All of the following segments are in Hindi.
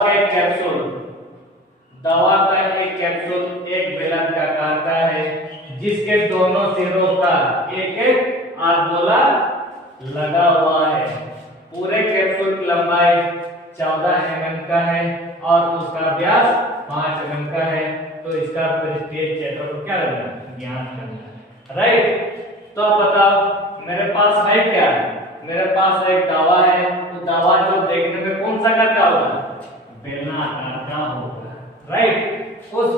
एक कैप्सूल दवा का एक कैप्सूल एक बेलनाकार का है जिसके दोनों सिरों पर एक एक आरगोला लगा हुआ है। पूरे कैप्सूल की लंबाई 14 mm का है और उसका व्यास 5 mm का है। तो इसका पृष्ठीय क्षेत्रफल क्या करना ज्ञात करना। राइट, तो अब बताओ मेरे पास है क्या, मेरे पास एक दवा है। वो दवा जो देखने में कौन सा आकार का होगा, बेलना आकार का होगा। राइट, उस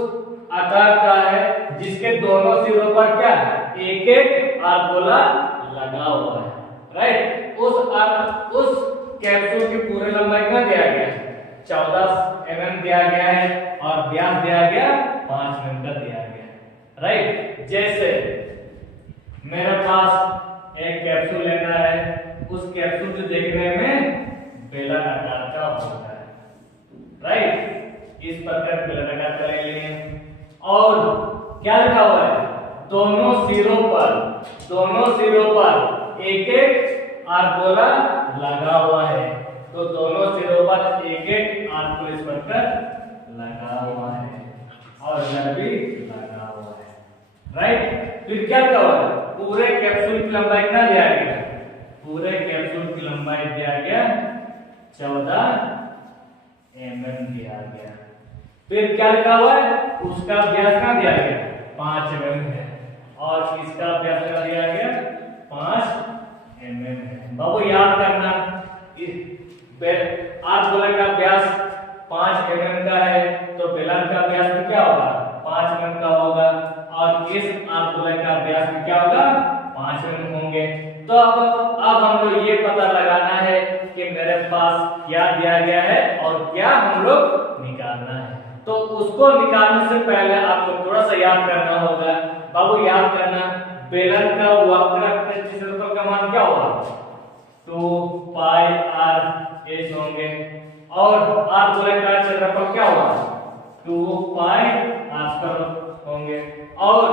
आकार का है जिसके दोनों सिरों पर क्या एक एक आरगोला लगा हुआ है। राइट, उस कैप्सूल की पूरी लंबाई कितना दिया गया, 14 mm दिया गया है और व्यास दिया गया 5 mm का दिया गया है। राइट, जैसे मेरे पास एक कैप्सूल लेना है, उस कैप्सूल को देखने में बेलनाकार का होता है। राइट, इस प्रकार बेलनाकार का ले लेंगे और क्या लिखा हुआ है, दोनों सिरों पर एक एक आरगोला लगा हुआ है। तो दोनों सिरों पर एक एक आरगोला इस प्रकार लगा हुआ है और इधर भी लगा हुआ है। राइट, फिर क्या लिखा हुआ है, पूरे कैप्सूल की लंबाई कितना दिया गया, पूरे कैप्सूल की लंबाई दिया गया 14 mm दिया गया। फिर क्या लिखा हुआ है, उसका व्यास कितना दिया गया 5 mm है और इसका व्यास कितना दिया गया 5 mm है। बाबू याद करना, आरगोला का व्यास 5 mm का है तो बेलन का व्यास भी क्या होगा 5 mm का होगा और इस आरगोला का व्यास भी क्या होगा 5 mm होंगे। तो अब हम लोग ये पता लगाना है कि मेरे पास क्या दिया गया है और क्या हम लोग निकालना है। तो उसको निकालने से पहले आपको थोड़ा सा याद करना होगा। बाबू याद करना, बेलन का वक्र क्षेत्रफल का मान क्या होगा 2πr होंगे और आरगोला का क्षेत्रफल क्या होगा 2πr² होंगे और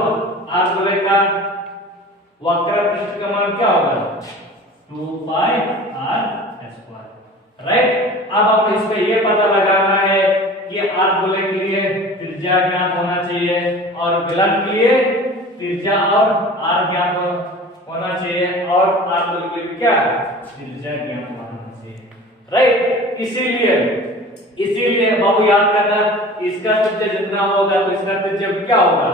आरगोला का वक्र पृष्ठ का मान क्या होगा 2πr²। राइट, अब आप इसमें ये पता लगाना है कि आरगोले के लिए त्रिज्या ज्ञात होना चाहिए और बेलन के लिए त्रिज्या और आर ज्ञात होना चाहिए और आरगोले के लिए क्या त्रिज्या ज्ञात होना चाहिए। राइट, इसीलिए बाबू याद करना, इसका त्रिज्या जितना होगा तो इसका त्रिज्या भी क्या होगा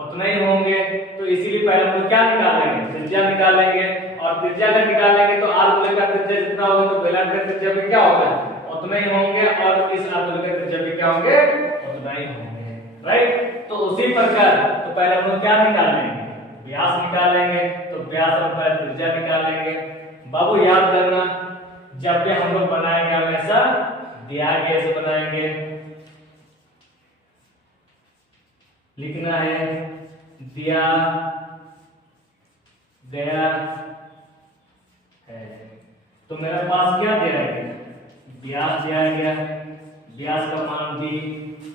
उतना ही होंगे। तो इसीलिए पहले हम लोग क्या निकालेंगे, त्रिज्या निकालेंगे और त्रिज्या का निकालेंगे तो आरगोले का त्रिज्या जितना होगा तो बेलन का त्रिज्या भी क्या होगा उतना ही होंगे और इस आरगोले का त्रिज्या भी क्या होंगे उतना ही होंगे। राइट, तो उसी प्रकार तो पहले हम लोग क्या निकालेंगे, व्यास निकालेंगे। तो व्यास और पहले त्रिज्या निकालेंगे। बाबू याद करना, जब भी हम लोग बनाएंगे हमेशा दिया गया से बनाएंगे। लिखना है दिया गया है। तो मेरे पास क्या दिया गया, व्यास दिया गया, व्यास का मान b,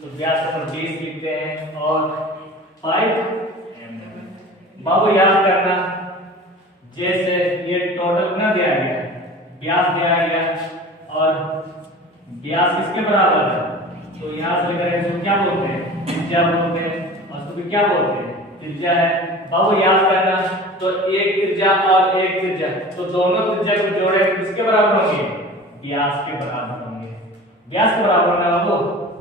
तो व्यास का 20 लिखते हैं और 5 mm। बाबू याद करना, जैसे ये टोटल कितना दिया गया, व्यास दिया गया और व्यास किसके बराबर है, तो यहाँ से लेकर इसको क्या बोलते हैं त्रिज्या बोलते हैं और इसको भी क्या बोलते हैं त्रिज्या है। बाबू याद करना, तो एक त्रिज्या और एक त्रिज्या, तो दोनों त्रिज्या को जोड़े किसके बराबर होंगे, व्यास के बराबर होंगे। व्यास के बराबर होना बाबू,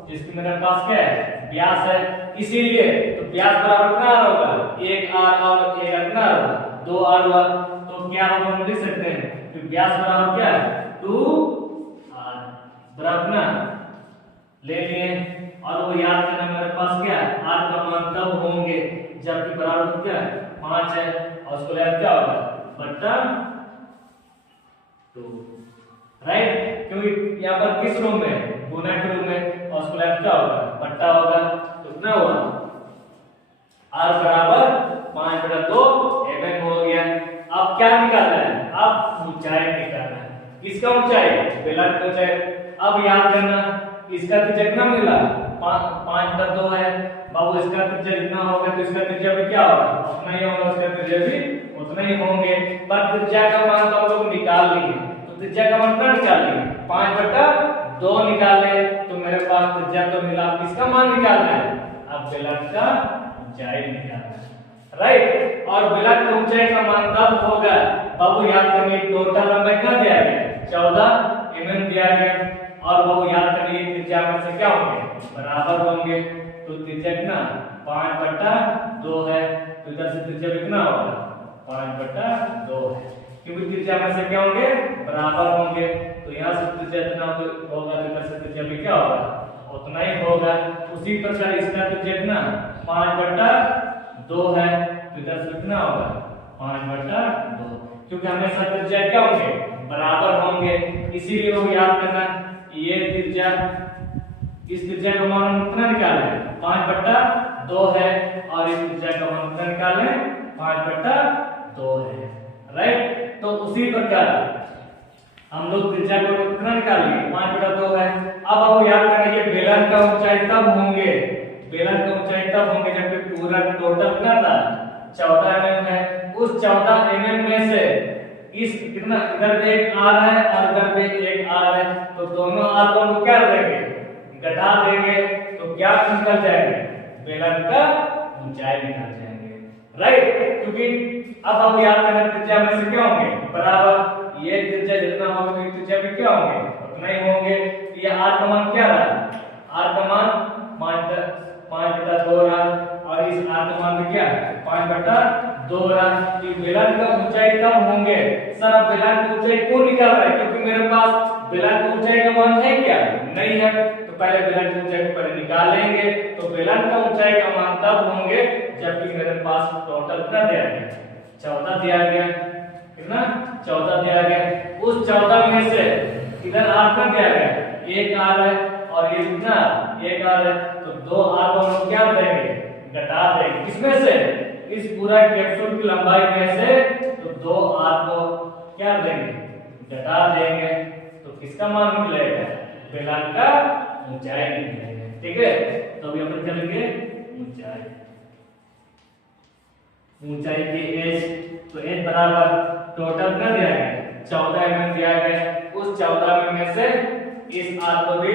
जिसकी मेरे पास क्या है व्यास है, इसीलिए तो व्यास बराबर कितना होगा, एक आर और एक आर कितना होगा 2r हुआ। तो क्या हम लिख सकते हैं कि व्यास बराबर क्या है 2r बराबर ना ले लिए। और वो याद करना मेरे पास क्या है r का मान तब होंगे जबकि बराबर क्या है 5 है और उसको ले क्या होगा बट्टा 2। राइट, क्योंकि यहाँ पर किस रूप में गुना के रूप में और उसको ले क्या होगा बट्टा होगा। तो कितना हुआ r बराबर 5/2 mm हो गया। अब क्या निकालना है, अब ऊंचाई निकालना है। किसका ऊंचाई, बेलन की ऊंचाई। अब याद करना, इसका त्रिज्या कितना मिला 5/2 है। बाबू इसका त्रिज्या जितना होगा तो इसका त्रिज्या भी क्या होगा उतना ही होगा, उसका त्रिज्या भी उतना ही होंगे। पर त्रिज्या का मान तो हम लोग निकाल लेंगे, तो त्रिज्या का मान कितना निकाल लेंगे 5/2 निकाले तो मेरे पास त्रिज्या तो मिला, किसका मान निकालना है? अब बेलन का ऊंचाई निकालना है, राइट। और बेलन का ऊंचाई का मान तब होगा, बाबू याद करिए टोटल लंबाई कितना दिया गया? 14 mm दिया गया। और बाबू याद करिए त्रिज्या में से क्या होंगे? बराबर होंगे। तो त्रिज्या कितना? 5/2 है। तो इधर से त्रिज्या कितना होगा? 5/2 है, क्योंकि त्रिज्या में से क्या होंगे? बराबर होंगे। तो यहाँ से त्रिज्या कितना होगा, इधर से त्रिज्या भी क्या होगा? उतना ही होगा। उसी प्रकार इसका त्रिज्या कितना? 5/2 है। तो इधर से कितना होगा? 5/2, क्योंकि हमेशा त्रिज्या क्या होंगे? बराबर होंगे। इसीलिए वो याद करना, ये त्रिज्या, इस त्रिज्या का मान कितना निकाले? 5/2 है। और इस त्रिज्या का मान कितना निकाले? 5/2 है, राइट। तो उसी प्रकार हम लोग त्रिज्या को कितना निकालेंगे? 5/2 है। अब आप याद करना, ये बेलन का ऊंचाई तब होंगे, बेलन का ऊंचाई तब होंगे जब पूरा टोटल कितना था? 14 mm है। उस 14 mm में से इस कितना, इधर पे एक आर है और इधर पे एक आर है, तो दोनों आर को हम क्या देंगे? घटा देंगे। तो क्या निकल जाएंगे? बेलन का ऊंचाई निकल जाएंगे, राइट। क्योंकि अब हम याद करना त्रिज्या में से क्या होंगे? बराबर। ये त्रिज्या जितना होगा तो त्रिज्या भी क्या होंगे? उतना ही होंगे। ये आर का मान क्या रहा? आर का मान 5/2 रहा। और इस आर का मान भी क्या? 5/2 रहा। तो बेलन का ऊंचाई कम होंगे। सर अब बेलन की ऊंचाई क्यों निकाल रहा है? क्योंकि मेरे पास बेलन की ऊंचाई का मान है क्या? नहीं है। तो पहले बेलन की ऊंचाई को पहले निकाल लेंगे। तो बेलन का ऊंचाई का मान तब होंगे जबकि मेरे पास टोटल कितना दिया गया? 14 दिया गया। कितना? 14 दिया गया। उस 14 में से इधर आर का दिया गया? एक आर है। और ये कितना? एक आर है। तो 2 आर को हम क्या देंगे? घटा देंगे। किसमें से? इस पूरा कैप्सूल की लंबाई में से। तो 2 आर को क्या देंगे? घटा देंगे। तो किसका मान निकलेगा? बेलन का ऊंचाई निकलेगा, ठीक है। तो अभी अपन चलेंगे ऊंचाई, ऊंचाई की एच। तो एच बराबर टोटल कितना दिया गया? 14 mm दिया गया। उस 14 mm में से इस आर को भी,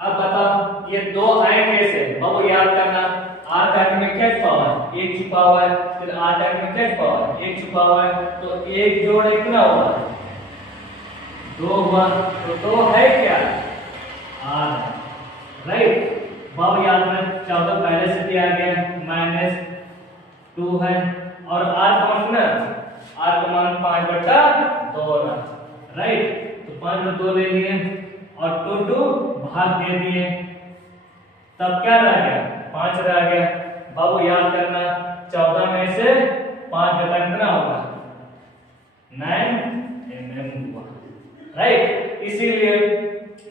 अब बताओ ये 2 आए कैसे? बाबू याद करना, आर का में क्या छुपा हुआ है? 1 छुपा हुआ है। फिर आर का में क्या छुपा हुआ है? 1 छुपा हुआ है। तो 1 जोड़ 1 कितना हुआ? 2 हुआ। तो 2 है क्या? Are, right. बाबू याद में 14 पहले से दिया गया, -2 है। और आर का मान कितना? आर का मान 5/2 रहा, राइट। तो 5/2 ले लिए और 2 भाग दे दिए, तब क्या रह गया? 5 रह गया। बाबू याद करना, 14 में से 5 घटा कितना होगा? 9 mm हुआ, राइट। इसीलिए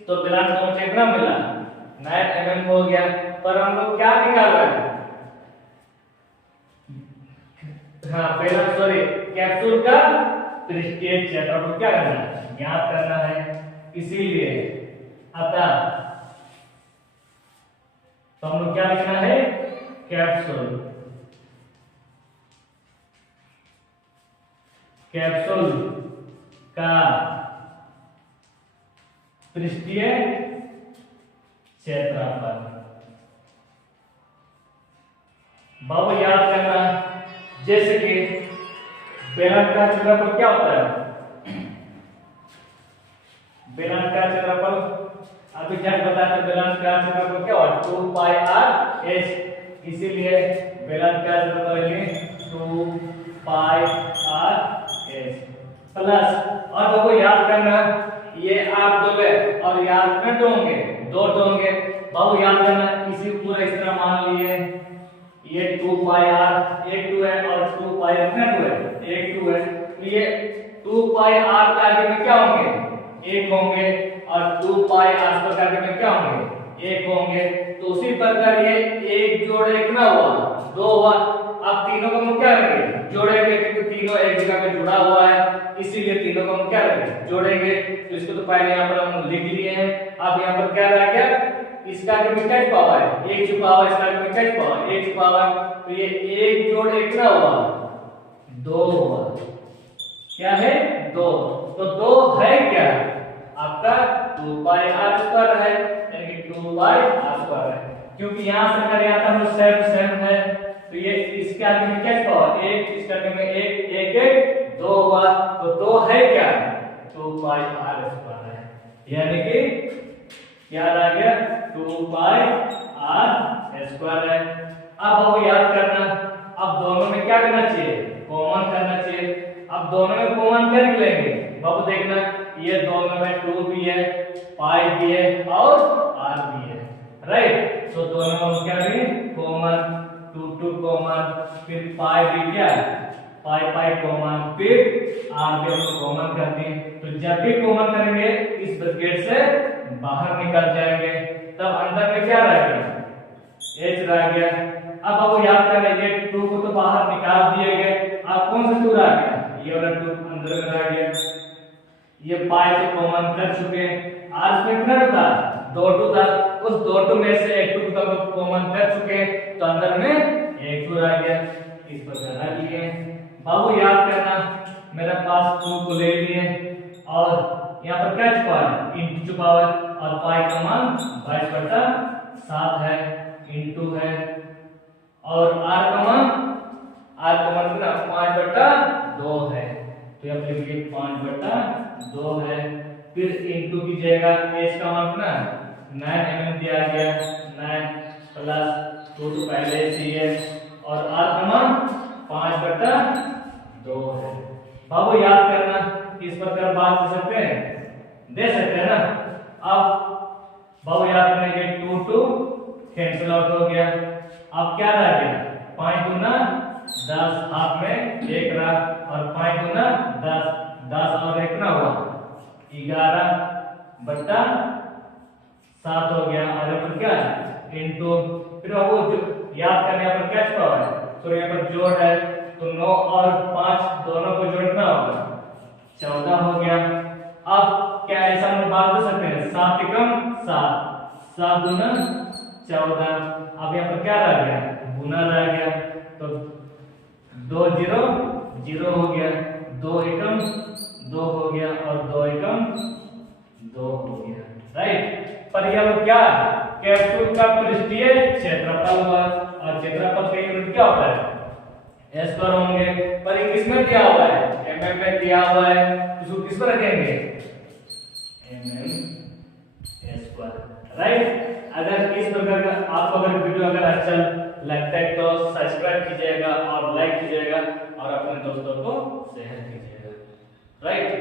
तो बेलन का ऊंचाई कितना मिला? 9 mm हो गया। पर हम लोग क्या निकाल रहे हैं? हाँ बेलन, सॉरी, कैप्सूल का पृष्ठीय क्षेत्रफल क्या करना है? ज्ञात करना है। इसीलिए अतः तो हम लोग क्या लिखना है? कैप्सूल, कैप्सूल का पृष्ठीय क्षेत्रफल। बाबू याद करना, जैसे कि बेलन का क्षेत्रफल क्या होता है? बेलन का क्षेत्रफल अभी क्या बताया? बेलन का क्षेत्रफल क्या होता है? 2πr/h। इसीलिए बेलन का क्षेत्रफल 2πr/h प्लस, और बाबू याद करना, ये आप दोगे और याद कितने होंगे? 2 होंगे। बाबू याद करना, इसी पूरा इस तरह मान लिए, ये 2πr, एक 2 है और 2π कितना 2 है? एक 2 है। तो ये 2πr के आगे में क्या होंगे? 1 होंगे। और 2πr के आगे में क्या होंगे? 1 होंगे। तो उसी प्रकार ये 1 जोड़ 1 कितना हुआ? 2 हुआ। अब तीनों को हम क्या करेंगे? जोड़ेंगे, क्योंकि तीनों एक जगह पे जुड़ा हुआ है, इसीलिए तीनों को हम क्या करेंगे? जोड़ेंगे। तो इसको तो पहले यहाँ पर हम लिख लिए हैं। अब यहाँ पर क्या रह गया? इसका आगे में क्या छुपा हुआ है? 1 छुपा हुआ है। इसका आगे में क्या छुपा हुआ है? 1 छुपा हुआ है। तो ये 1 जोड़ 1 कितना हुआ? 2 हुआ। क्या है? 2। तो 2 है क्या? आपका 2 पाई आर स्क्वायर है, यानी कि 2 पाई आर स्क्वायर है। क्योंकि यहाँ से अगर यहाँ तक सेम सेम है तो ये इसके आगे में क्या पावर 1, इसके आगे में 1 1 1 2 हुआ, तो 2 है क्या 2 पाई आर स्क्वायर है, यानी कि याद आ गया 2 पाई आर स्क्वायर है। अब आपको याद करना, अब दोनों में क्या करना चाहिए कॉमन करना चाहिए। अब दोनों में कॉमन कर लेंगे, बाबू देखना ये दोनों में 2 भी है, पाई भी है और आर भी है, राइट। तो दोनों में क्या भी कॉमन 2 2 कॉमन, फिर पाई भी क्या पाई पाई कॉमन, फिर आर भी हम कॉमन कर दिए। तो जब भी कॉमन करेंगे इस ब्रैकेट से बाहर निकल जाएंगे, तब अंदर में क्या रहेगा एच रह गया। अब आपको याद करना है ये 2 को तो बाहर निकाल दिए गए, अब कौन सा 2 रह गया ये वाला 2 अंदर में रह गया। ये पाई को कॉमन कर चुके हैं, आर में कितना था 2 2 था, उस 2 2 में से एक 2 का कॉमन कर चुके हैं, तो अंदर में एक 2 रह गया, इस प्रकार रख लिए। बाबू याद करना मेरे पास 2 को ले लिए और यहाँ पर क्या छुपा है इंटू छुपा हुआ है, और पाई का मान 22/7 है इंटू है, और आर का मान कितना 5/2 है, तो यहाँ पे लिखिए 5/2 है। फिर इंटू कीजिएगा, एच का मान कितना 9 mm दिया गया, 9 प्लस 2 तो पहले से है, और आर का मान 5/2 है। बाबू याद करना इस प्रकार बात कर सकते हैं, दे सकते हैं ना। अब बाबू याद करना ये 2 2 कैंसिल आउट हो गया, अब क्या रह गया 5 दूना 10, हाथ में 1 रहा, और 5 दूना 10, 10 और 1 ना हुआ 11/7 हो गया, और यहाँ पर क्या इंटू, फिर वो याद करने यहाँ पर क्या छुपा है, तो यहाँ पर जोड़ है, तो 9 और 5 दोनों को जोड़ना होगा 14 हो गया। अब क्या ऐसा हम बात कर सकते हैं 7 एकम 7, 7 दूना 14, अब यहाँ पर क्या रह गया गुना रह गया, तो 2 0 0 हो गया, 2 एकम 2 हो गया, और 2 एकम 2 हो गया, राइट। पर यह क्या कैप्सूल का पृष्ठीय क्षेत्रफल हुआ, और क्षेत्रफल का यूनिट क्या होता है एस पर होंगे, पर ये किसमें दिया हुआ है mm में दिया हुआ है, उसको किस पर रखेंगे mm स्क्वायर, राइट। अगर इस प्रकार का आपको अगर वीडियो अगर अच्छा लगता है तो सब्सक्राइब कीजिएगा और लाइक कीजिएगा और अपने दोस्तों को शेयर कीजिएगा, राइट।